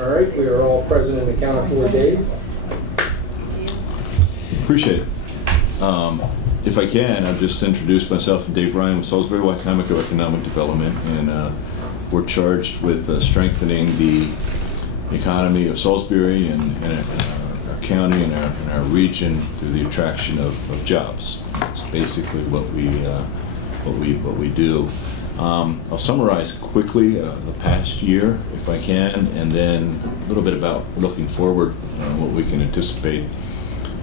All right, we are all present and accounted for. Dave? Appreciate it. If I can, I'll just introduce myself. I'm Dave Ryan with Salisbury Wycomico Economic Development, and we're charged with strengthening the economy of Salisbury and our county and our region through the attraction of jobs. That's basically what we do. I'll summarize quickly the past year, if I can, and then a little bit about looking forward, what we can anticipate.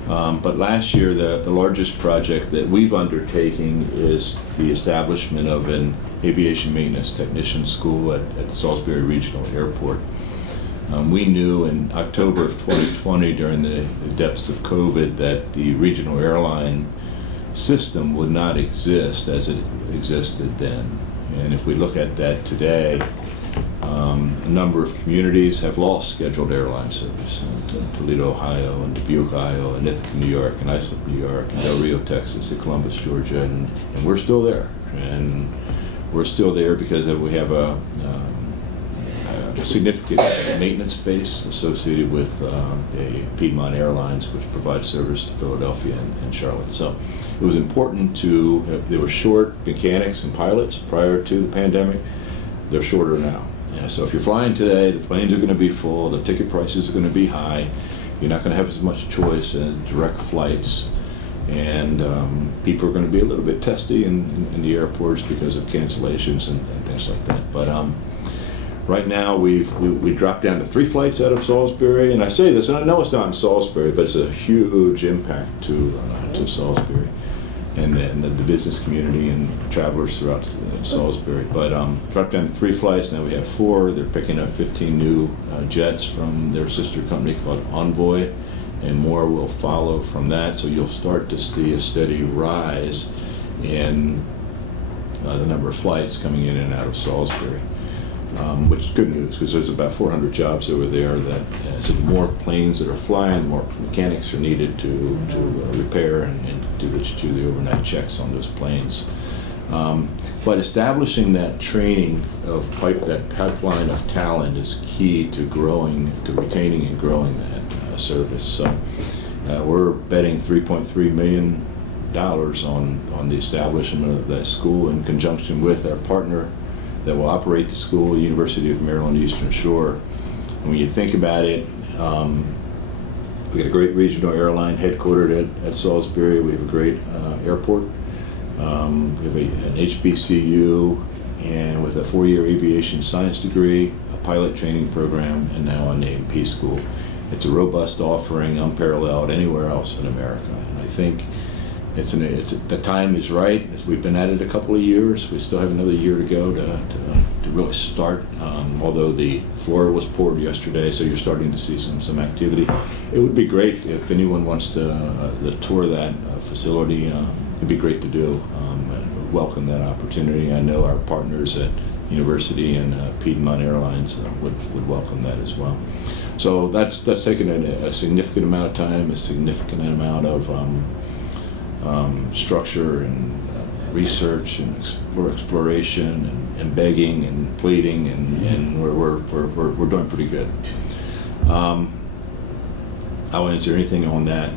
But last year, the largest project that we've undertaken is the establishment of an aviation maintenance technician school at the Salisbury Regional Airport. We knew in October of 2020, during the depths of COVID, that the regional airline system would not exist as it existed then. And if we look at that today, a number of communities have lost scheduled airline service. Toledo, Ohio, and Dubuque, Ohio, and Ithaca, New York, and Islip, New York, and Del Rio, Texas, and Columbus, Georgia, and we're still there. And we're still there because we have a significant maintenance base associated with the Piedmont Airlines, which provides service to Philadelphia and Charlotte. So it was important there were short mechanics and pilots prior to the pandemic. They're shorter now. Yeah, so if you're flying today, the planes are going to be full, the ticket prices are going to be high, you're not going to have as much choice as direct flights, and people are going to be a little bit testy in the airports because of cancellations and things like that. But right now we dropped down to 3 flights out of Salisbury, and I say this, and I know it's not in Salisbury, but it's a huge impact to Salisbury and the business community and travelers throughout Salisbury. But dropped down to 3 flights, now we have 4. They're picking up 15 new jets from their sister company called Envoy, and more will follow from that. So you'll start to see a steady rise in the number of flights coming in and out of Salisbury. Which is good news, because there's about 400 jobs over there. That so the more planes that are flying, the more mechanics are needed to repair and do the overnight checks on those planes. But establishing that training of that pipeline of talent is key to retaining and growing that service. So we're betting $3.3 million on the establishment of that school in conjunction with our partner that will operate the school, University of Maryland Eastern Shore. And when you think about it, we got a great regional airline headquartered at Salisbury. We have a great airport. We have an HBCU, and with a 4-year aviation science degree, a pilot training program, and now an A&P school. It's a robust offering, unparalleled anywhere else in America. And I think the time is right. We've been at it a couple of years. We still have another year to go to really start. Although the floor was poured yesterday, so you're starting to see some activity. It would be great if anyone wants to tour that facility. It'd be great to do. Welcome that opportunity. I know our partners at University and Piedmont Airlines would welcome that as well. So that's taken a significant amount of time, a significant amount of structure and research and exploration and begging and pleading, and we're doing pretty good. I'll answer anything on that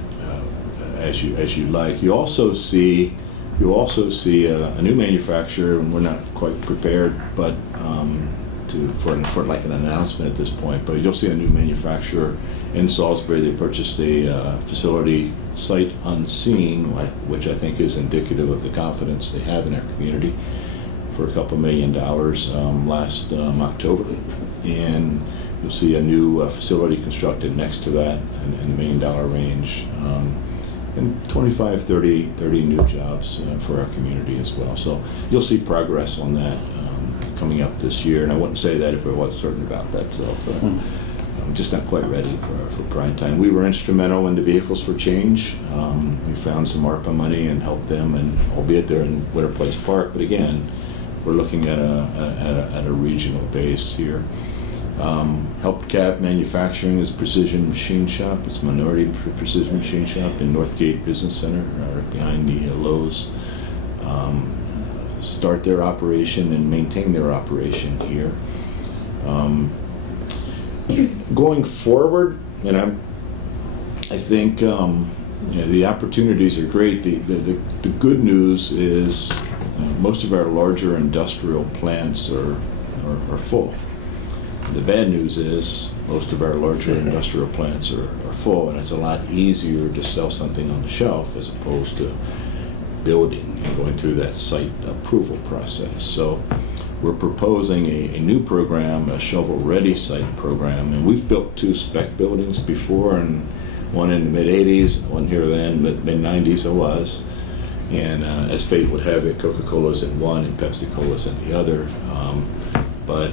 as you like. You also see a new manufacturer, and we're not quite prepared, but for like an announcement at this point. But you'll see a new manufacturer in Salisbury. They purchased a facility sight unseen, which I think is indicative of the confidence they have in our community, for a couple $1 million last October. And you'll see a new facility constructed next to that in the $1 million range. And 25, 30 new jobs for our community as well. So you'll see progress on that coming up this year. And I wouldn't say that if I wasn't certain about that. So I'm just not quite ready for prime time. We were instrumental in the Vehicles for Change. We found some ARPA money and helped them, and albeit they're in Winter Place Park, but again, we're looking at a regional base here. Helped Cav Manufacturing is a precision machine shop. It's a minority precision machine shop in Northgate Business Center, right behind the Lowe's. Start their operation and maintain their operation here. Going forward, and I think the opportunities are great. The good news is most of our larger industrial plants are full. The bad news is most of our larger industrial plants are full, and it's a lot easier to sell something on the shelf as opposed to building and going through that site approval process. So we're proposing a new program, a shovel-ready site program, and we've built 2 spec buildings before, and one in the mid-'80s, one here then, mid-'90s it was. And as fate would have it, Coca-Cola's in one and Pepsi-Cola's in the other. But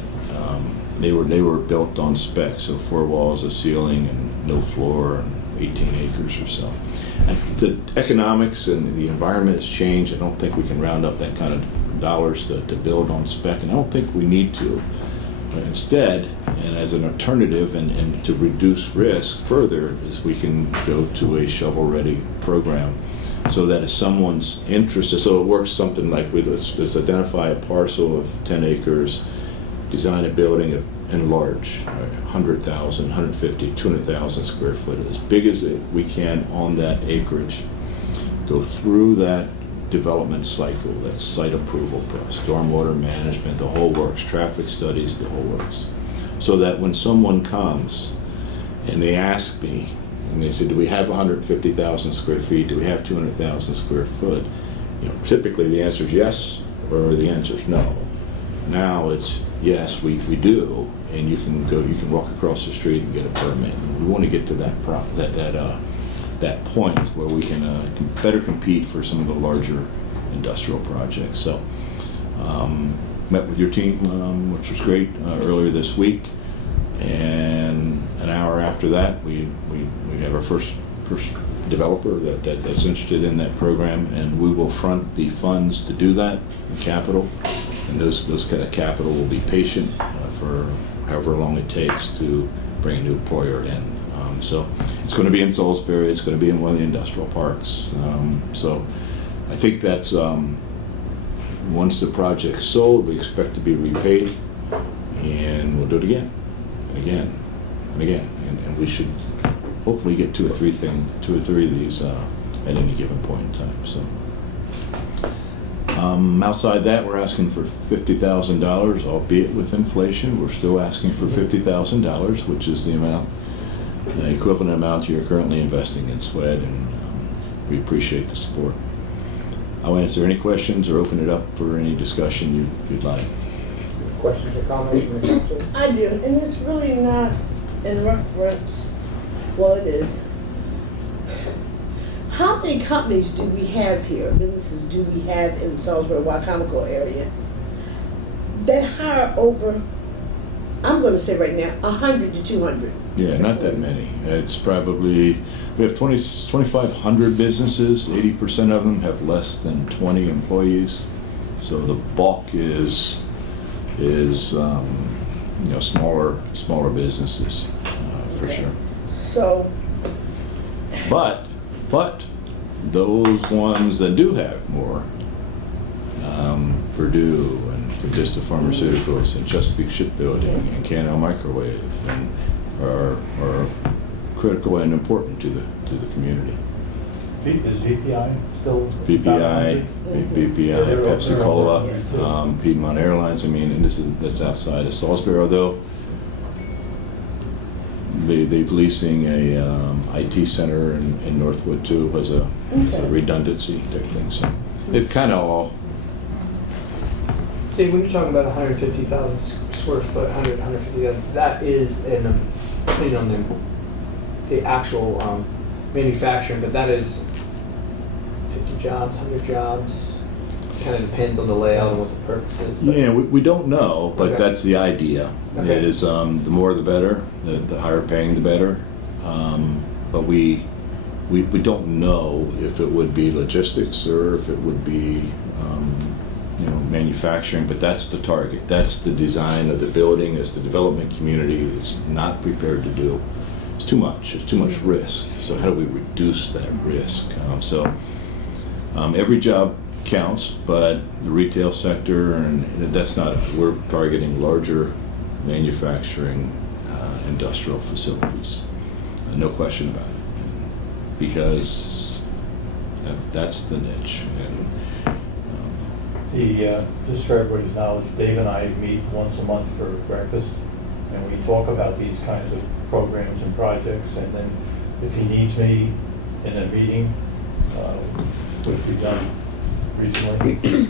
they were built on spec, so 4 walls, a ceiling, and no floor, and 18 acres or so. And the economics and the environment has changed. I don't think we can round up that kind of dollars to build on spec, and I don't think we need to. But instead, and as an alternative and to reduce risk further, is we can go to a shovel-ready program so that if someone's interested, so it works something like let's identify a parcel of 10 acres, design a building of enlarge 100,000, 150, 200,000 square foot, as big as we can on that acreage, go through that development cycle, that site approval process, stormwater management, the whole works, traffic studies, the whole works, so that when someone comes and they ask me, and they say, do we have 150,000 square feet, do we have 200,000 square foot, typically the answer is yes, or the answer is no. Now it's yes, we do, and you can walk across the street and get a permit. And we want to get to that point where we can better compete for some of the larger industrial projects. So met with your team, which was great, earlier this week, and an hour after that we have our first developer that's interested in that program, and we will front the funds to do that, the capital, and those kind of capital will be patient for however long it takes to bring a new employer in. So it's going to be in Salisbury, it's going to be in one of the industrial parks. So I think that's, once the project's sold, we expect to be repaid, and we'll do it again, and again, and again. And we should hopefully get two or three of these at any given point in time. So outside that, we're asking for $50,000, albeit with inflation. We're still asking for $50,000, which is the equivalent amount you're currently investing in SWED, and we appreciate the support. I'll answer any questions or open it up for any discussion you'd like. Questions or comments from the council? I do, and it's really not in reference, well, it is. How many companies do we have here, businesses do we have in the Salisbury, Wycomico area that hire over, I'm going to say right now, 100 to 200? Yeah, not that many. It's probably, we have 2,500 businesses. 80% of them have less than 20 employees. So the bulk is smaller businesses, for sure. So, But those ones that do have more, Purdue and Vista Pharmaceuticals and Chesapeake Shipbuilding and Cano Microwave, and are critical and important to the community. Is VPI still? VPI, Pepsi Cola, Piedmont Airlines. I mean, and that's outside of Salisbury, although they've leasing a IT center in Northwood too, as a redundancy type thing. So it kind of all. See, when you're talking about 150,000 square foot, 150,000, that is depending on the actual manufacturing, but that is 50 jobs, 100 jobs. Kind of depends on the layout and what the purpose is. Yeah, we don't know, but Okay. that's the idea. Okay. Is the more the better, the higher paying the better. But we don't know if it would be logistics or if it would be manufacturing. But that's the target. That's the design of the building. As the development community is not prepared to do. It's too much. It's too much risk. So how do we reduce that risk? Every job counts, but the retail sector, and that's not, we're targeting larger manufacturing industrial facilities. No question about it. Because that's the niche. And, Just for everybody's knowledge, Dave and I meet once a month for breakfast, and we talk about these kinds of programs and projects, and then if he needs me in a meeting, which we've done recently,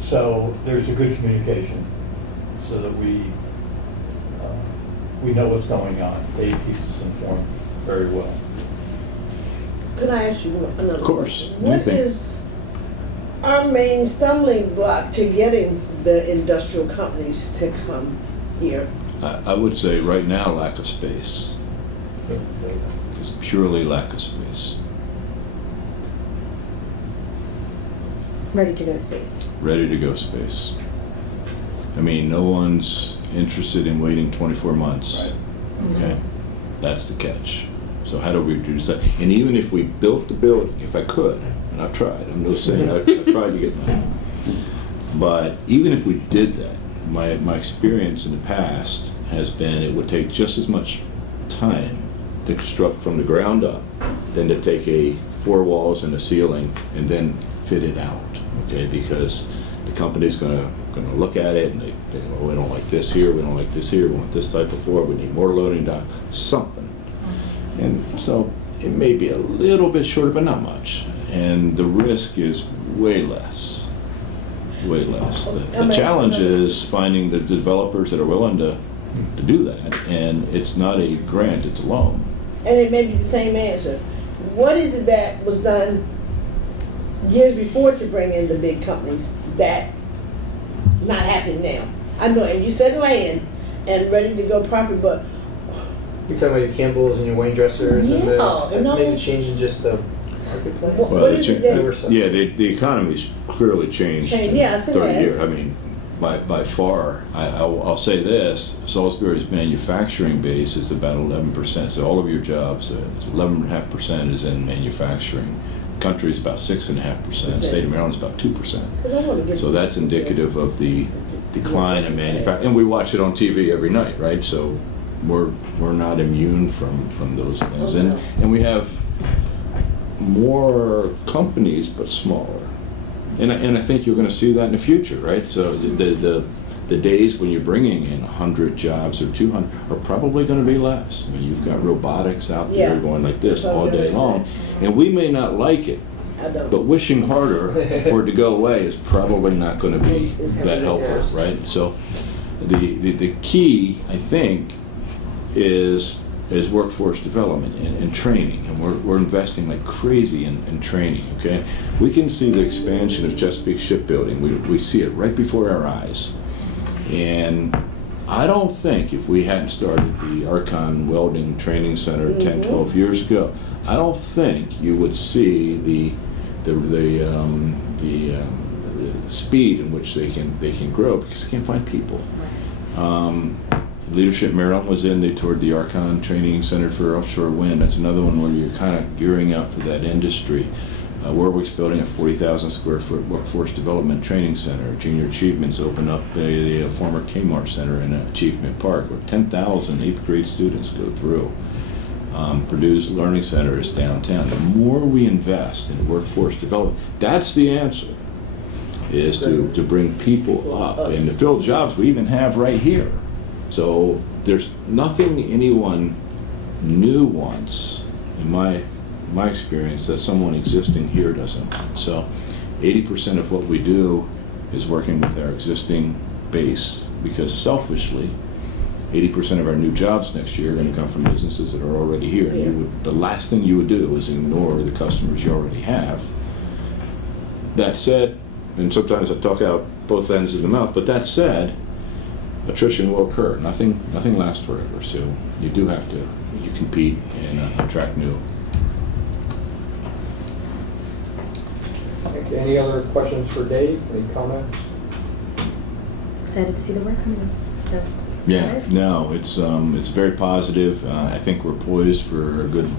so there's a good communication, so that we know what's going on. Dave keeps us informed very well. Could I ask you another Of course. question? What Anything. is our main stumbling block to getting the industrial companies to come here? I would say right now, lack of space. It's purely lack of space. Ready to go space. Ready to go space. I mean, no one's interested in waiting 24 months. Okay? That's the catch. So how do we reduce that? And even if we built the building, if I could, and I've tried, I'm not saying I've tried to get money, but even if we did that, my experience in the past has been it would take just as much time to construct from the ground up than to take a 4 walls and a ceiling and then fit it out, okay? Because the company's gonna look at it and they well, we don't like this here, we don't like this here, we want this type of floor, we need more loading dock, something. And so it may be a little bit shorter, but not much. And the risk is way less. Way less. The challenge is finding the developers that are willing to do that. And it's not a grant, it's a loan. And it may be the same answer. What is it that was done years before to bring in the big companies that not happening now? I know, and you said land and ready to go property, but You're talking about your Campbells and your Wain dressers Yeah, and there's no. maybe changing just the marketplace. What is it that- Yeah, the economy's clearly changed in Yes, it 30 has. years. I mean, by far. I'll say this, Salisbury's manufacturing base is about 11%. So all of your jobs, 11.5% is in manufacturing. Country's about 6.5%. State of Maryland's about 2%. 'cause I want to get So that's indicative of the decline in manufacturing. And we watch it on TV every night, right? So we're not immune from those things. Oh, no. And we have more companies, but smaller. And I think you're going to see that in the future, right? So the days when you're bringing in 100 jobs or 200 are probably going to be less. I mean, you've got robotics out there Yeah. going like this That's what all I was day gonna long. And we may not like it, I don't. but wishing harder for it to go away is probably not going to be It's gonna that be helpful, worse. right? So the key, I think, is workforce development and training, and we're investing like crazy in training, okay? We can see the expansion of Chesapeake Shipbuilding. We see it right before our eyes. And I don't think if we hadn't started the Archon Welding Training Center 10, 12 years ago, I don't think you would see the speed in which they can grow because they can't find people. Leadership Maryland was in, they toured the Archon Training Center for Offshore Wind. That's another one where you're kind of gearing up for that industry. Warwick's building a 40,000 square foot workforce development training center. Junior Achievements opened up the former Kmart Center in Achievement Park where 10,000 8th grade students go through. Purdue's Learning Center is downtown. The more we invest in workforce development, that's the answer, is to bring people up and to fill jobs we even have right here. So there's nothing anyone new wants, in my experience, that someone existing here doesn't want. So 80% of what we do is working with our existing base, because selfishly, 80% of our new jobs next year are going to come from businesses that are already here. And the last thing you would do is ignore the customers you already have. That said, and sometimes I talk out both ends of the mouth, but that said, attrition will occur. Nothing lasts forever. So you do have to compete and attract new. Okay, any other questions for Dave? Any comments? Excited to see the work coming up. So Yeah, no, it's very positive. I think we're poised for a good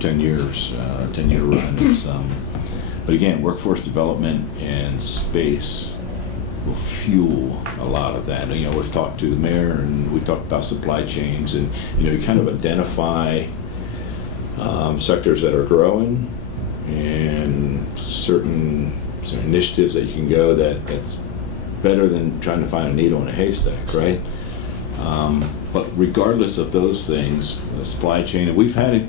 10 years, 10-year run. But again, workforce development and space will fuel a lot of that. You know, we've talked to the mayor and we talked about supply chains, and you know, you kind of identify sectors that are growing and certain initiatives that you can go that's better than trying to find a needle in a haystack, right? But regardless of those things, the supply chain, and we've had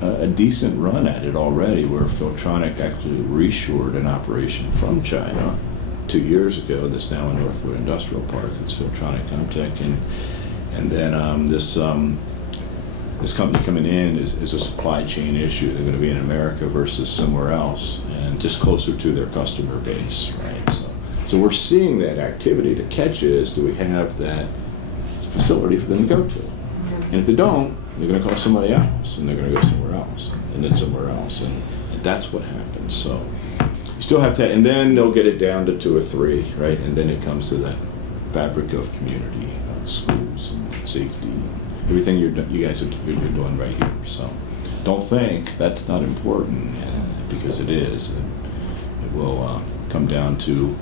a decent run at it already, where Filtronic actually reshored an operation from China 2 years ago that's now in Northwood Industrial Park. It's Filtronic Comtech, and then this company coming in is a supply chain issue. They're going to be in America versus somewhere else, and just closer to their customer base, right? So we're seeing that activity. The catch is, do we have that facility for them to go to? And if they don't, they're going to call somebody else, and they're going to go somewhere else, and then somewhere else, and that's what happens. So you still have to, and then they'll get it down to 2 or 3, right? And then it comes to that fabric of community, schools, and safety, everything you guys are doing right here. So don't think that's not important, because it is. And it will come down to,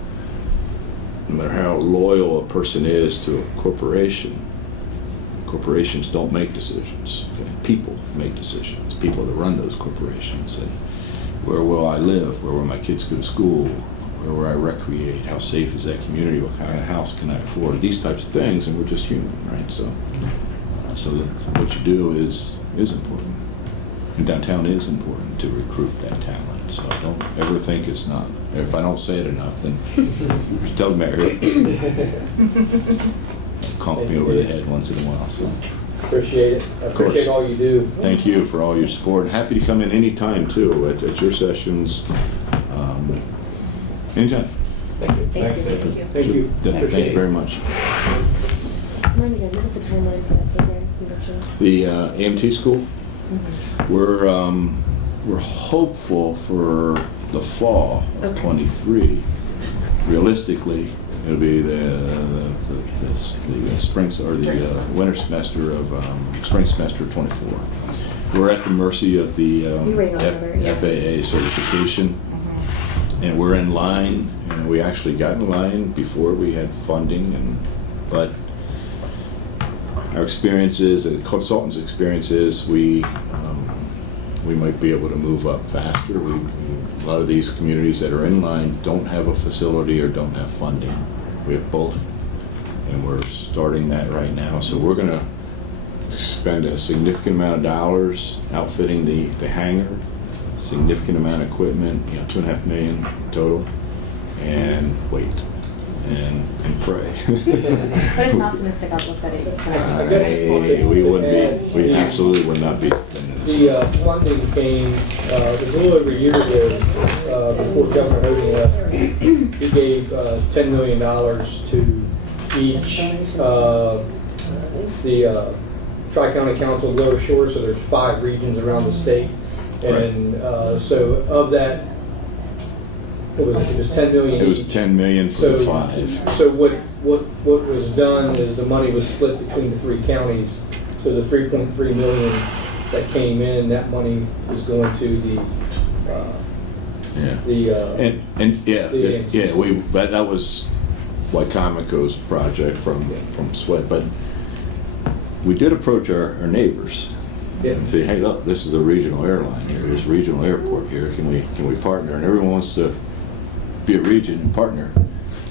no matter how loyal a person is to a corporation, corporations don't make decisions. Okay? People make decisions. People that run those corporations. And where will I live? Where will my kids go to school? Where will I recreate? How safe is that community? What kind of house can I afford? These types of things, and we're just human, right? So what you do is important. And downtown is important to recruit that talent. So don't ever think it's not. If I don't say it enough, then tell the mayor. Conk me over the head once in a while. So Appreciate it. I appreciate all you do. thank you for all your support. And happy to come in anytime too at your sessions. Anytime. Thank you. Thanks, David. Thank you. Thank you very much. Remind me again, what was the timeline for that program you mentioned? The AMT school. We're hopeful for the fall of Okay. 23. Realistically, it'll be the spring or the winter semester of spring semester 24. We're at the mercy of the You're waiting on another, yeah. FAA certification, and we're in line. And we actually got in line before we had funding, but our experiences, the consultants' experiences, we might be able to move up faster. A lot of these communities that are in line don't have a facility or don't have funding. We have both, and we're starting that right now. So we're going to spend a significant amount of dollars outfitting the hangar, significant amount of equipment, $2.5 million total, and wait. And pray. But it's an optimistic outlook that it's going to We wouldn't be. We absolutely would not be. The funding came, it was a little over a year ago, before Governor Hogan left. He gave $10 million to each, the Tri-County Council of Lower Shore, so there's 5 regions around the state. And so of that, what was it? It was $10 million. It was $10 million for the 5. So what was done is the money was split between the 3 counties. So the 3.3 million that came in, that money is going to the that was Wycomico's project from Sweat, but we did approach our neighbors. Yeah. And say, hey, look, this is a regional airline here, this regional airport here. Can we partner? And everyone wants to be a region and partner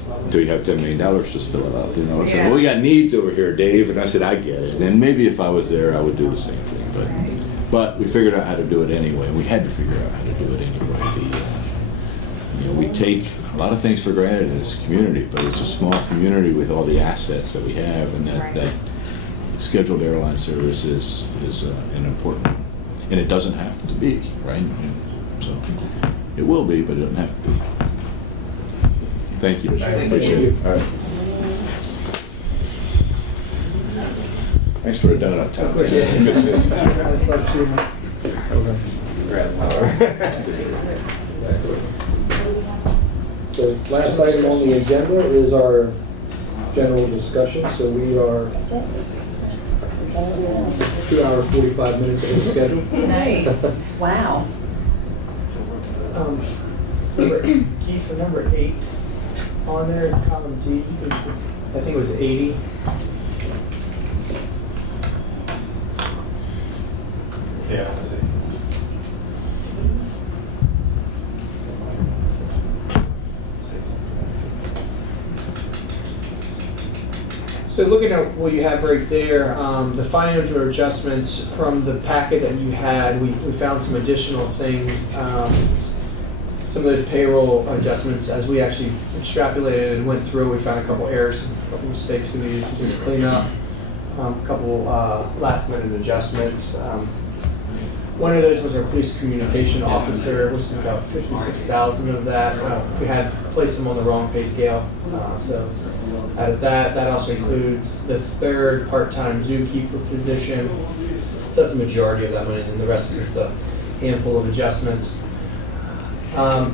until you have $10 million to fill it up. I said, well, we got needs over here, Dave. And I said, I get it. And maybe if I was there, I would do the same thing. But we figured out how to do it anyway. We had to figure out how to do it anyway. We take a lot of things for granted in this community, but it's a small community with all the assets that we have, and that scheduled airline service is an important, and it doesn't have to be, right? So it will be, but it doesn't have to be. Thank you. Appreciate it. All right. Thanks for the donut, Tom. So last item on the agenda is our general discussion. So we are 2 hours, 45 minutes of the schedule. Nice. Wow. Keith, for number 8, on there in column D. I think it was 80. Yeah, I see. So looking at what you have right there, the financial adjustments from the packet that you had, we found some additional things. Some of those payroll adjustments, as we actually extrapolated and went through, we found a couple errors, a couple mistakes we needed to just clean up, a couple last minute adjustments. One of those was our police communication officer, which is about 56,000 of that. We had placed them on the wrong pay scale. So out of that also includes the third part-time zookeeper position. So that's a majority of that money, and the rest is just a handful of adjustments.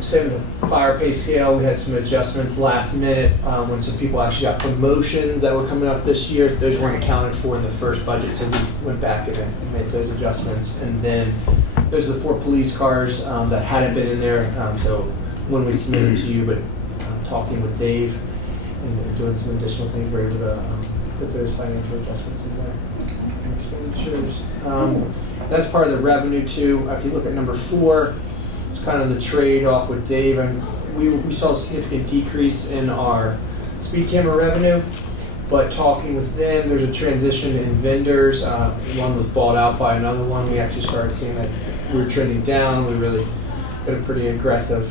Same with the fire pay scale. We had some adjustments last minute when some people actually got promotions that were coming up this year. Those weren't accounted for in the first budget, so we went back and made those adjustments. And then those are the 4 police cars that hadn't been in there. So when we submitted to you, but talking with Dave and doing some additional things, we're able to put those financial adjustments in there. Expenditures. That's part of the revenue too. If you look at number 4, it's kind of the trade-off with Dave, and we saw a significant decrease in our speed camera revenue, but talking with them, there's a transition in vendors. One was bought out by another one. We actually started seeing that we were trending down. We really had a pretty aggressive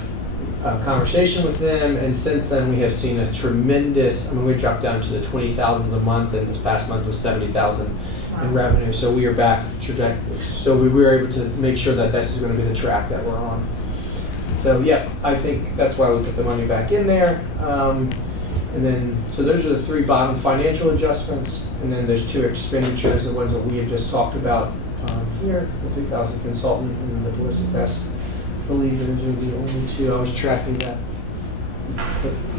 conversation with them, and since then we have seen a tremendous, we dropped down to the 20,000 a month, and this past month was 70,000 in revenue. So we are back trajectory. So we were able to make sure that this is going to be the track that we're on. So yeah, I think that's why we put the money back in there. And then, so those are the 3 bottom financial adjustments. And then there's 2 expenditures, the ones that we had just talked about here, the 3,000 consultant and the ballistic vest. I believe those are the only 2. I was tracking that.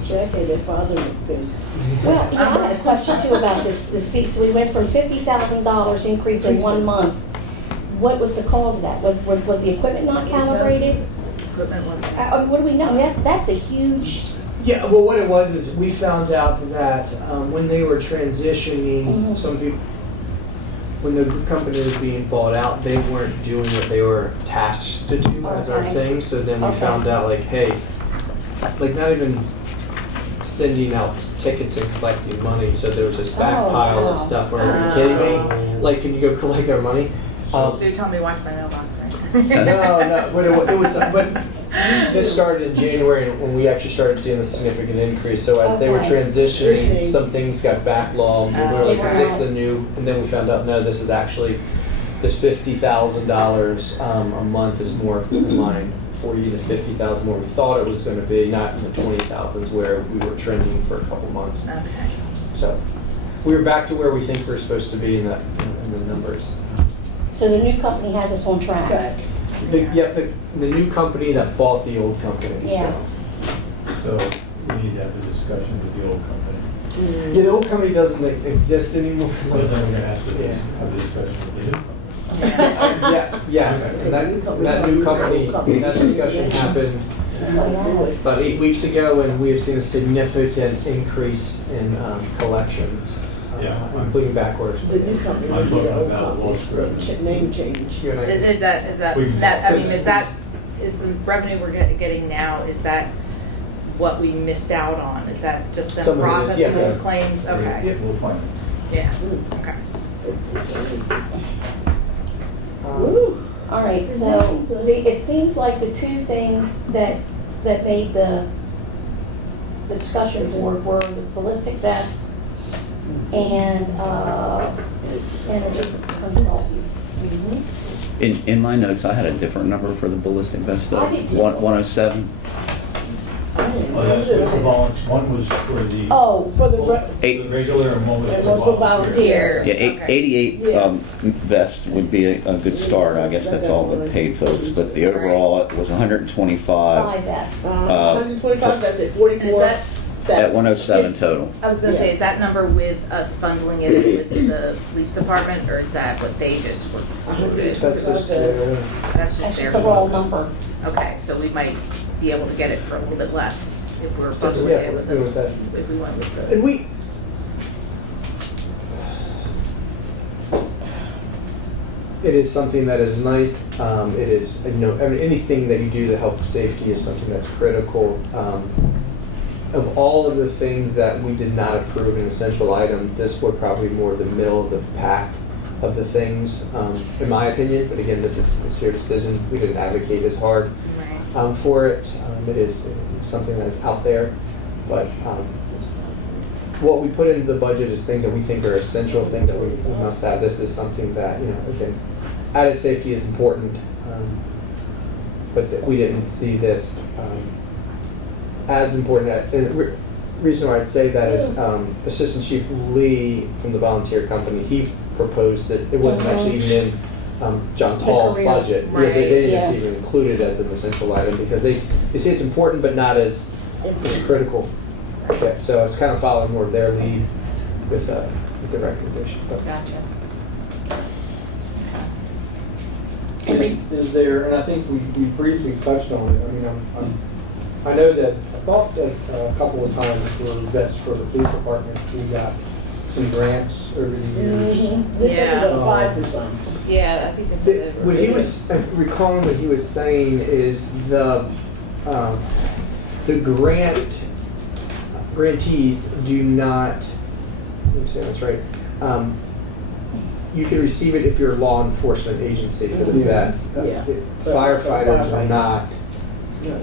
Jack had that father face. Well, yeah, I had a question too about this fee. So we went from $50,000 increase in 1 month. What was the cause of that? Was the equipment not calibrated? Equipment was. What do we know? That's a huge. Yeah, well, what it was is we found out that when they were transitioning, some people, when the company was being bought out, they weren't doing what they were tasked to do as our thing. So then we found out, like, hey, like not even sending out tickets and collecting money. So there was this back pile of stuff. Where, are you kidding me? Like, can you go collect our money? So you're telling me to watch my mailbox, right? No, but it was. But this started in January when we actually started seeing a significant increase. So as they were transitioning, some things got backlogged, and we were like, "Is this the new?" And then we found out, no, this is actually this $50,000 a month is more in line. 40 to 50,000 where we thought it was going to be, not in the 20,000s where we were trending for a couple months. Okay. So we were back to where we think we're supposed to be in the numbers. So the new company has us on track. The new company that bought the old company. Yeah. So we need to have a discussion with the old company. Yeah, the old company doesn't exist anymore. But then we're gonna have to have a discussion with the new company. Yes, and that new company, that discussion happened about 8 weeks ago, and we have seen a significant increase in collections, including back orders. The new company, I'm the talking old about Wall company, Street. name change. You and I- Is that is the revenue we're getting now, is that what we missed out on? Is that just Some them of it is, processing yeah. old claims? Okay. We'll find it. Yeah, okay. All right, so it seems like the 2 things that made the discussion board were the ballistic vests and energy consultant. In my notes, I had a different number for the ballistic vest, though. I did too. 107. Oh, that's with the volunteers. One was for the. Oh, For the, The regular and one was and for one for volunteers. volunteers. Yeah, Okay. 88 Yeah. vests would be a good start. I guess that's all the paid folks. But the overall, it was 125 5 vests. 125, that's it, And 44. is that, at 107 It's- total. I was gonna say, is that number with us bundling it in with the police department, or is that what they just were included? That's just, That's That's just their. just the raw number. Okay, so we might be able to get it for a little bit less. if we're Yeah, buzzing we're it with good with that. if we went with the. And we, it is something that is nice. It is, you know, I mean, anything that you do to help safety is something that's critical. Of all of the things that we did not approve in essential items, this were probably more the middle of the pack of the things, in my opinion. But again, it's your decision. We didn't advocate as hard for it. It is something that is out there, but what we put into the budget is things that we think are essential, things that we must have. This is something that, you know, again, added safety is important, but that we didn't see this as important. And the reason why I'd say that is Assistant Chief Lee from the volunteer company, he proposed it. It wasn't actually even in John Tall's careers. budget. Right. Yeah, they didn't Yeah. even include it as an essential item because they see it's important but not as critical. Okay, so it's kind of following more of their lead with the recommendation. But Gotcha. Is there, and I think we briefly touched on it, I mean, I know that, I thought that a couple of times for vets for the police department, we got some grants over the years. They said Yeah. we applied for some. Yeah, I think it's what he was recalling, what he was saying is the grantees do not. Let me say that's right. You can receive it if you're a law enforcement agency for the vets. Yeah. Firefighters are not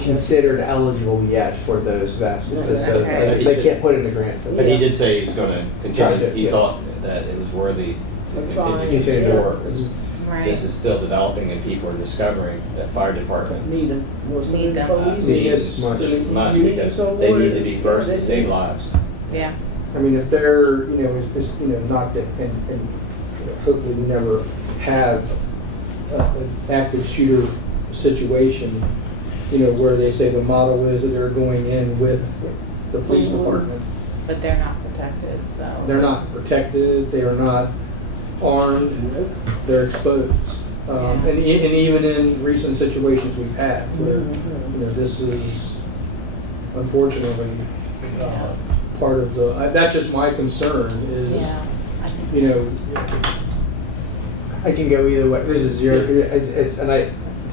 considered eligible yet for those vests. It's just Okay. they can't put in a grant for But that. he did say he was going to Try continue. to, He yeah. thought that it was worthy to Trying. continue to explore. because Right. This is still developing and people are discovering that fire departments Need them. Need them. Need Yes. as much. just as much because they need to be first to save lives. Yeah. I mean, if they're, you know, it's, you know, not that, and hopefully we never have an active shooter situation, you know, where they say the motto is that they're going in with the police department. But they're not protected, so. They're not protected, they are not armed, they're exposed. And even in recent situations we've had where, you know, this is unfortunately part of the, that's just my concern is, Yeah. I think you know, I can go either way. This is your, it's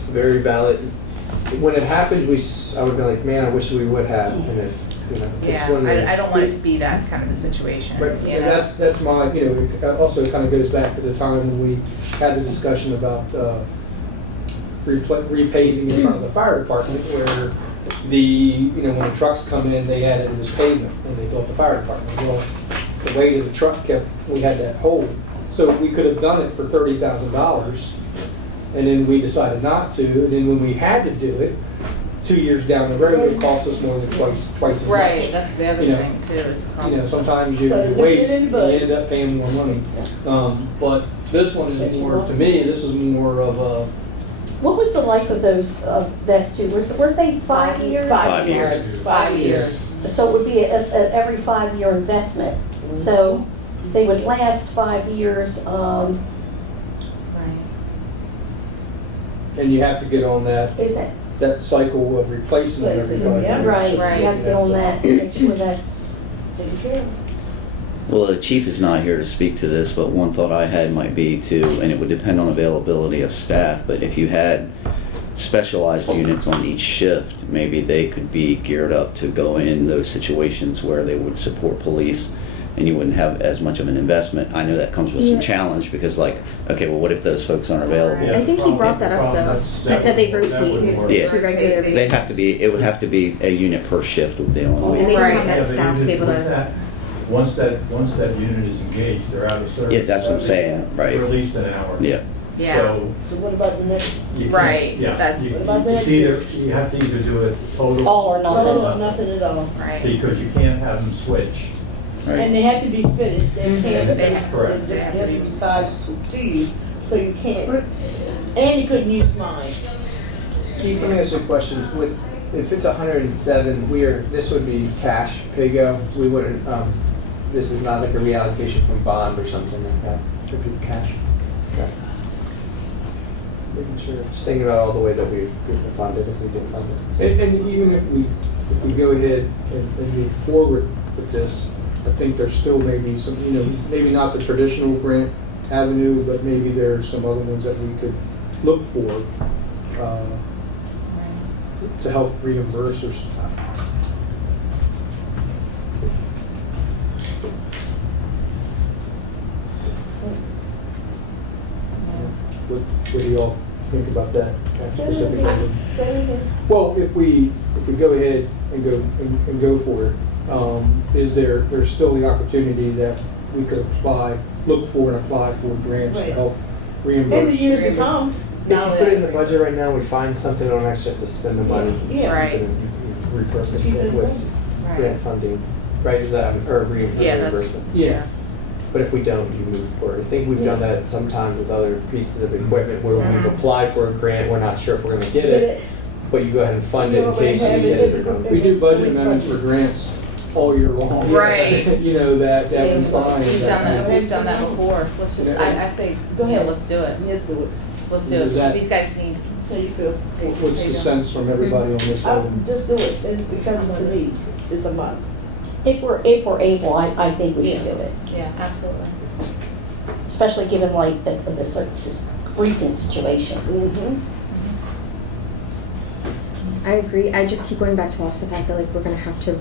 very valid. When it happened, I would be like, man, I wish we would have. And it, you know, it's Yeah, one of the- I don't want it to be that kind of a situation, but you know? that's my, you know, it also kind of goes back to the time when we had the discussion about repaving in front of the fire department where you know, when the trucks come in, they added this pavement when they built the fire department. Well, the weight of the truck we had that hole. So we could have done it for $30,000 and then we decided not to. And then when we had to do it, 2 years down the road, it cost us more than twice as much. Right, that's the other You know, thing too, is the cost. You know, of- sometimes you So wait, get it in you the budget. end up paying more money. But this one is more, to me, this is more of a, What was the life of those vests too? Weren't they 5 years? 5 years. 5 years. So it would be a every 5-year investment. So they would last 5 years. Right. and you have to get on Is it? that cycle of replacing it every 5 Yeah. years. Right, Right. you have to get on that and make sure that's taken care of. Well, the chief is not here to speak to this, but one thought I had might be to, and it would depend on availability of staff, but if you had specialized units on each shift, maybe they could be geared up to go in those situations where they would support police and you wouldn't have as much of an investment. I know that comes with some Yeah. challenge because like, okay, well, what if those folks aren't available? Yeah. I think he brought that up though. I said they rotate Yeah. to regular. They'd have to be, it would have to be a unit per shift would be the only And way. they don't Right. have that Yeah, but staff even table with to. that, Once that unit is engaged, they're out of service. Yeah, that's what I'm saying, right. For at least an hour. Yeah. Yeah, So So what about the next, you can't- Right, Yeah. that's- You- What about the it's either, you have to either do it total. All or total or nothing. nothing at all? right. Because you can't have them switch. Right. And they have to be fitted, they Mhm. can't, They have- Correct. they have to be sized to you, so you can't, and you couldn't use mine. Keith, let me ask you a question. If it's 107, this would be cash pay-go. We wouldn't, this is not like a reallocation from bond or something like that. It would be cash. Okay. Making sure, just thinking about all the way that we've funded this and been funded. And even if we if we go ahead and move forward with this, I think there's still maybe some, maybe not the traditional grant avenue, but maybe there's some other ones that we could look for to help reimburse or What do y'all think about that specific item? Well, if we go ahead and go for it, is there's still the opportunity that we could look for and apply for grants to help reimburse? In the years to come. If you put it in the budget right now, we find something, we don't actually have to spend the money. Yeah. Right. You can repurpose it with Right. grant funding, right, is that, or Yeah, that's, reimbursement? yeah. But if we don't, you move forward. I think we've done that sometimes with other pieces of equipment where we've applied for a grant, we're not sure if we're gonna get it, but you go ahead and fund it in case you get it or don't. We do budget amendments for grants all year long. Right. That we find. We've done that before. Let's just, I say, Go ahead. let's do it. Let's do it. Let's do it, because these guys need. How you feel? What's the sense from everybody on this item? Just do it, and because it's a need, it's a must. If we're able, I think we should do it, Yeah, absolutely. especially given like the recent situation. Mm-hmm. I agree. I just keep going back to the fact that like we're gonna have to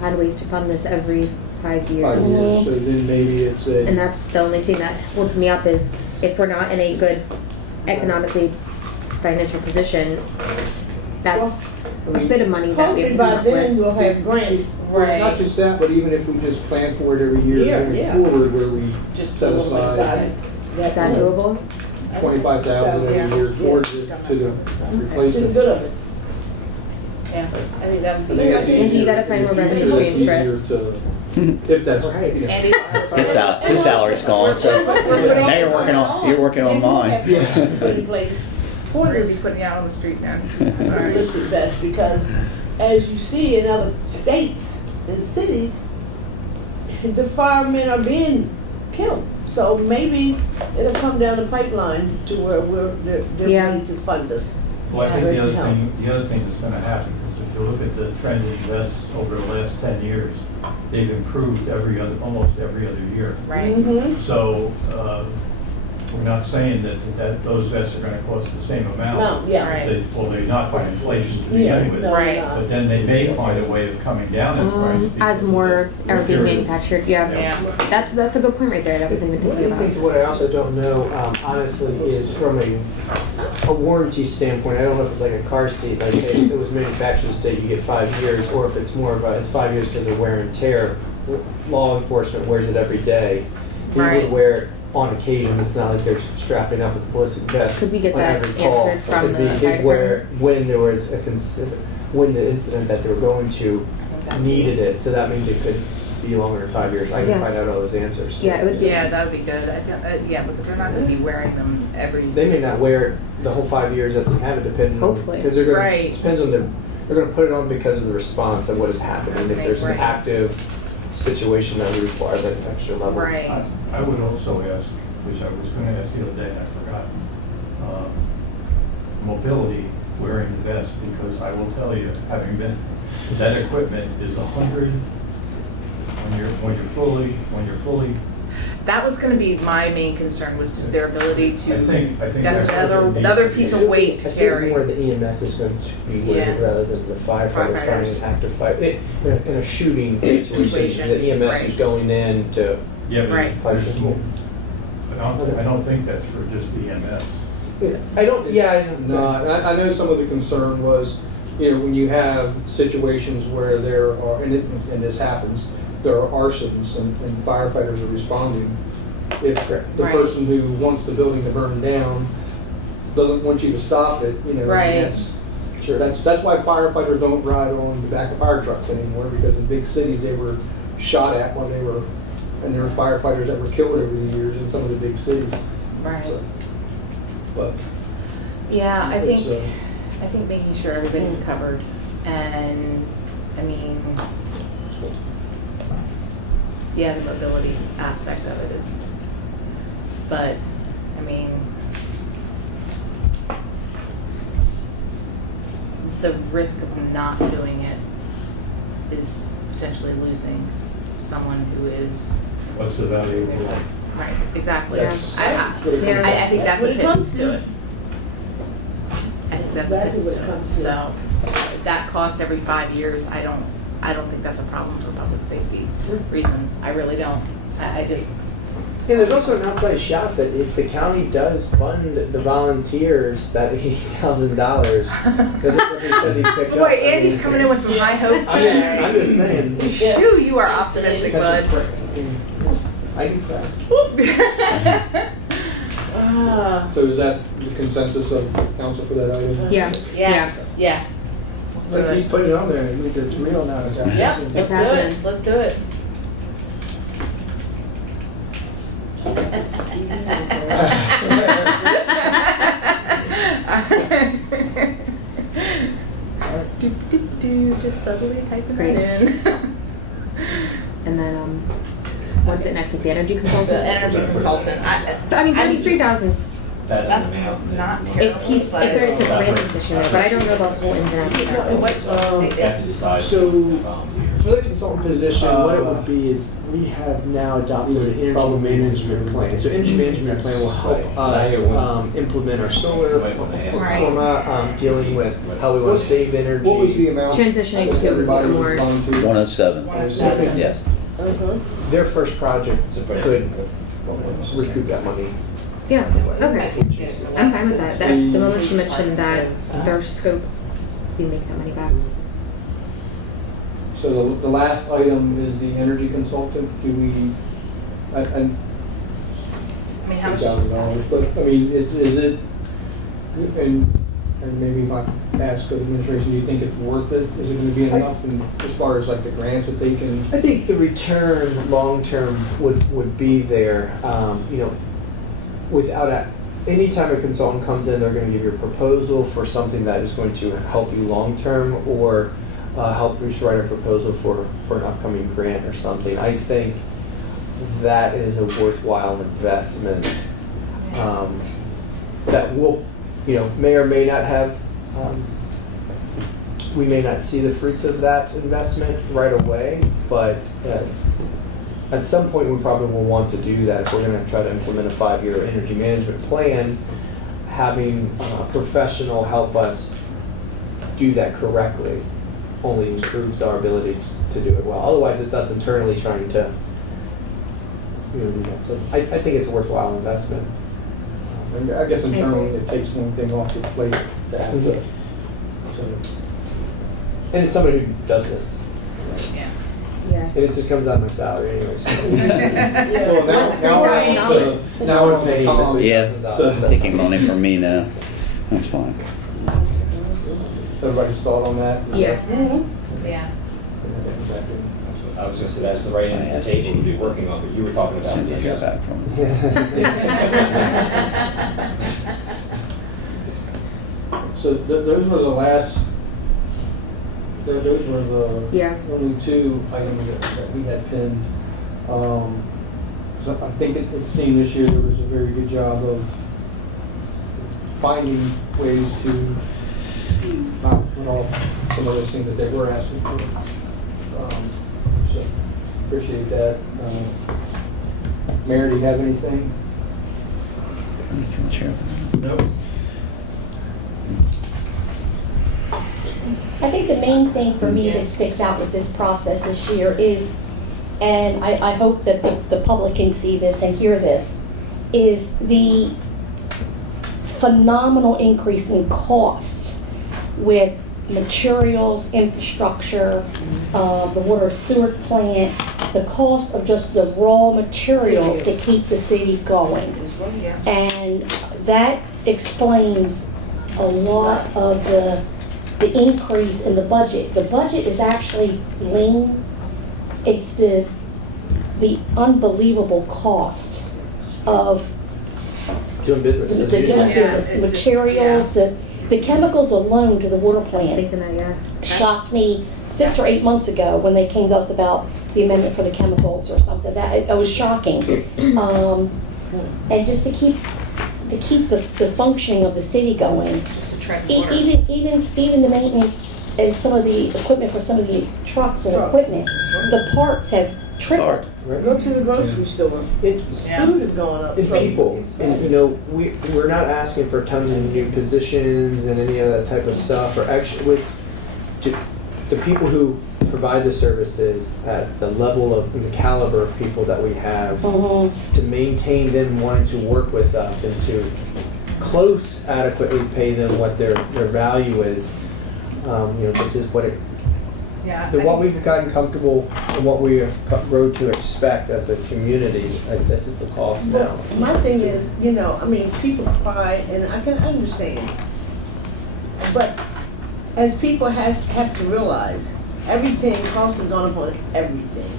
find ways to fund this every 5 years. 5 years, so then maybe it's And that's the only thing that holds me up is if we're not in a good economically financial position, that's a bit of money that we have Hopefully to by come up then with. we'll have grants. Right. Not just that, but even if we just plan for it every year Yeah, going yeah. forward, where we Just set a little bit aside aside. Is that doable? 25,000 Yeah. every year towards it to the To the replacement. good of it. Yeah, I think that would I be. think that's And you gotta find more revenue streams for us. easier to, if that's right. Andy? His salary's gone, so now you're working on mine. Yeah. In place for We're gonna be this putting you out on the street, man. All right. realistic vest, because as you see in other states and cities, the firemen are being killed. So maybe it'll come down the pipeline to where they're Yeah. ready to fund us. Well, I think Ready the to other help. thing that's gonna happen is if you look at the trend in vests over the last 10 years, they've improved almost every other year. Right. Mm-hmm. So, we're not saying that those vests are gonna cost the same amount. No, yeah. Right. Well, they're not by inflation to Yeah, begin with. no, Right. no. But then they may find a way of coming down in price. because As of more the are being material. manufactured, yeah. Yeah. That's a good point right there. That wasn't even One of thinking the things, about. what I also don't know, honestly, is from a warranty standpoint, I don't know if it's like a car seat, like hey, it was manufactured in the state, you get 5 years, or if it's more of it's 5 years because of wear and tear. Law enforcement wears it every day. They Right. would wear it on occasion, it's not like they're strapping up with a ballistic vest. Could we get on that every call. answered from Could be the fire did wear when there was when the incident that they were going to needed it, so that means it could be longer than 5 years. I can Yeah. find out all those answers. Yeah, it would be. Yeah, that would be good. Yeah, because they're not gonna be wearing them every. They may not wear it the whole 5 years that they have it, depending on, Hopefully. because they're going Right. it depends on they're going to put it on because of the response and what is happening. If there's an Right. active situation that would require that extra level. Right. I would also ask, which I was gonna ask the other day and I forgot, mobility, wearing the vest, because I will tell you, having been, that equipment is 100 when you're fully, That was gonna be my main concern, was just their ability to. I think That's what another, they need another to piece do. of weight I to see it carry. more the EMS is going to be wearing it Yeah. rather than the firefighters finding Firefighters. an active fight. In a shooting situation, Situation, the EMS right. is going in to Yeah, Right. fight people. but I don't think that's for just the EMS. I don't, yeah. No, I know some of the concern was, when you have situations where there are, and this happens, there are arsons and firefighters are responding. If the Right. person who wants the building to burn down doesn't want you to stop it, Right. that's why firefighters don't ride on the back of fire trucks anymore, because in big cities they were shot at when and there were firefighters that were killed over the years in some of the big cities. Right. So, but Yeah, I it's, think making sure everybody's covered, and, I mean, yeah, the mobility aspect of it is, but, I mean, the risk of not doing it is potentially losing someone who is, What's the value of it? right, exactly. That's- I that's what it Yeah. comes think That's that's what a it pittance comes to to. it. I think that's a Exactly pittance what it to it. comes to. So, that cost every 5 years, I don't think that's a problem for public safety reasons. I really don't. I just, Yeah, there's also an outside shot that if the county does fund the volunteers, that $80,000, because that's what they said they'd pick up. boy, I Andy's mean, coming in with some high hopes I'm just today. saying. Phew, you are optimistic, That's bud. I do cry. Ah, So is that the consensus of council for that item? Yeah. yeah, yeah. So he's putting it on there, it means it's real now, it's happening. Yep, It's let's do happening. it, let's do it. Just subtly typing Great. it in. And then, what's it next with the energy consultant? The energy consultant, I mean, 33,000's, that's not terrible. if he's, if it's a brand position there, but I don't know about the whole ins and outs of that. What's, So, for the consultant position, what it would be is, we have now adopted an energy management plan. So energy management plan will help us implement our solar performa, dealing with how we want to save energy. What was the amount? Transitioning to Everybody a was more- volunteer? 107. 107. Yes. Their first project could recoup that money. Yeah, okay. I'm fine with that. The moment she mentioned that their scope, we make that money back. So the last item is the energy consultant, do we, I mean, how much? $2,000, but, I mean, is it, and maybe my ask of administration, do you think it's worth it? Is it gonna be enough, and as far as like the grants that they can? I think the return long-term would be there, without anytime a consultant comes in, they're gonna give you a proposal for something that is going to help you long-term, or help Bruce write a proposal for an upcoming grant or something. I think that is a worthwhile investment, that will, may or may not have, we may not see the fruits of that investment right away, but at some point we probably will want to do that. If we're going to try to implement a 5-year energy management plan, having a professional help us do that correctly only improves our ability to do it well. Otherwise, it's us internally trying to do that. So I think it's a worthwhile investment. And I guess internally, it takes one thing off your plate to have to. So, And it's somebody who does this. Yeah. Yeah. And it just comes out of my salary anyways. Well, What's $3,000? now we're paying Tom. $3,000. Yeah, So- taking money from me now. That's fine. Everybody's thought on that? Yeah. Yeah. I was gonna say, that's the right end of the table to be working on, but you were talking about Since the I got adjustment. back from So those were the last, those were the Yeah. only two items that we had pinned. So I think it seemed this year there was a very good job of finding ways to not put off some of those things that they were asking for. So appreciate that. Mayor, do you have anything? No. I think the main thing for me that sticks out with this process this year is, and I hope that the public can see this and hear this, is the phenomenal increase in costs with materials, infrastructure, the water sewer plant, the cost of just the raw materials to keep the city going. And that explains a lot of the increase in the budget. The budget is actually lean. It's the unbelievable cost of Doing business. the as usual. doing business, the it's just- materials, the chemicals alone to the water I was plant thinking that, yeah. shocked me 6 or 8 months ago when they came to us about the amendment for the chemicals or something. That was shocking. And just to keep the functioning of the city going, Just to tread water. even the maintenance and some of the equipment for some of the trucks and Trucks. equipment, That's right. the parts have tripled. Go to the grocery store. Yeah. Food is going up. And So people, it's and right. we're not asking for tons of new positions and any of that type of stuff, or actually, it's to the people who provide the services at the level of the caliber of people that we have, to maintain them wanting to work with us and to close adequately pay them what their value is. This is what it, Yeah. what we've gotten comfortable and what we have grown to expect as a community. This is the cost now. But my thing is, people cry, and I can understand. But as people have to realize, cost has gone up on everything,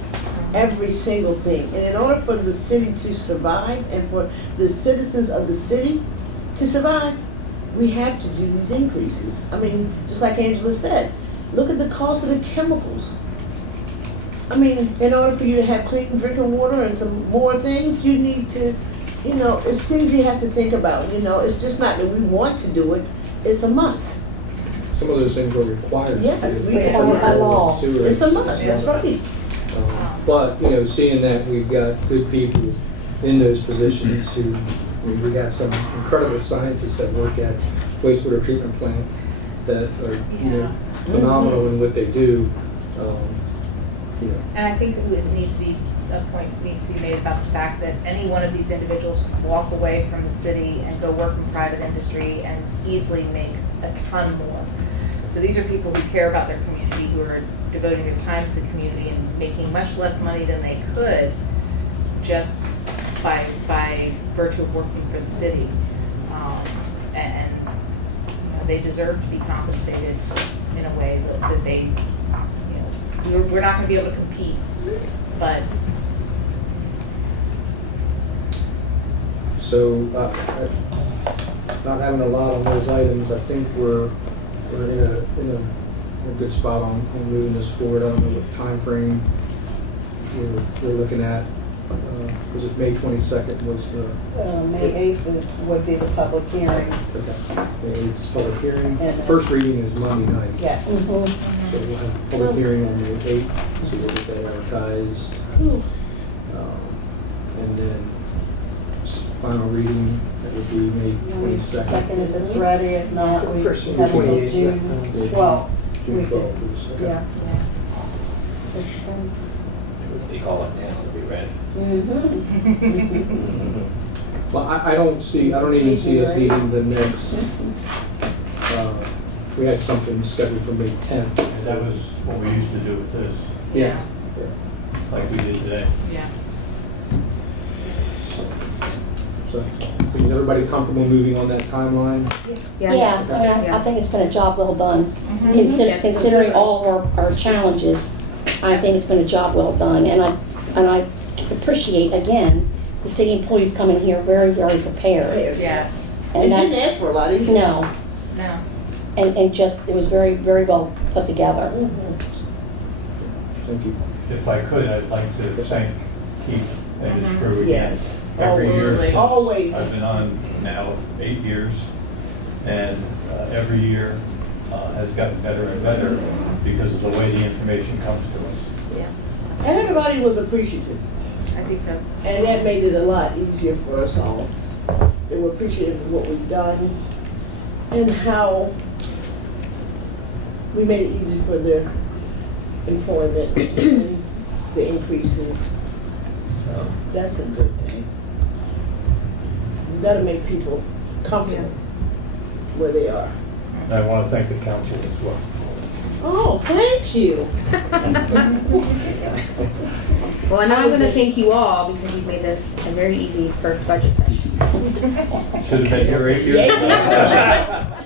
every single thing. And in order for the city to survive and for the citizens of the city to survive, we have to do these increases. Just like Angela said, look at the cost of the chemicals. In order for you to have clean drinking water and some more things, you need to, it's things you have to think about. It's just not that we want to do it, it's a must. Some of those things are required. Yes, we It's have a by must. law. Sewer It's a is- must, that's right. But, seeing that we've got good people in those positions who, we got some incredible scientists that work at wastewater treatment plant that are, Yeah. phenomenal in what they do. And I think that a point needs to be made about the fact that any one of these individuals could walk away from the city and go work in private industry and easily make a ton more. So these are people who care about their community, who are devoting their time to the community and making much less money than they could just by virtue of working for the city. And they deserve to be compensated in a way that they, we're not going to be able to compete, but So, not having a lot on those items, I think we're in a good spot on moving this forward. I don't know what time frame we're looking at. Was it May 22nd was the, May 8th would be the public hearing. May 8th public hearing. And- First reading is Monday night. Yeah. So we'll have public hearing on May 8th, so we'll get that advertised. And then final reading, that would be May 22nd. Second if it's ready, if not, we have First, it till 28th, June yeah. 12th. June We could- 12th is, okay. Yeah. They call it now, it'll be ready. Well, I don't even see us needing the next, we had something scheduled for May 10th. And that was what we used to do with this, Yeah. like we did today. yeah. So, is everybody comfortable moving on that timeline? Yeah, I think it's been a job well done. Considering all of our challenges, I think it's been a job well done. And I appreciate, again, the city employees coming here very, very prepared. Yes. And didn't ask for a lot, either. No, No. and just, it was very, very well put together. Thank you. If I could, I'd like to thank Keith and his crew again. Yes. Every year Absolutely. since Always. I've been on now 8 years, and every year has gotten better and better because of the way the information comes to us. Yeah. And everybody was appreciative, I think that's. and that made it a lot easier for us all. They were appreciative of what we've done and how we made it easy for their employment and the increases. So that's a good thing. You gotta make people comfortable where they are. And I want to thank the council as well. Oh, thank you. Well, and I'm going to thank you all because you've made this a very easy first budget session. Should have been here 8 years ago.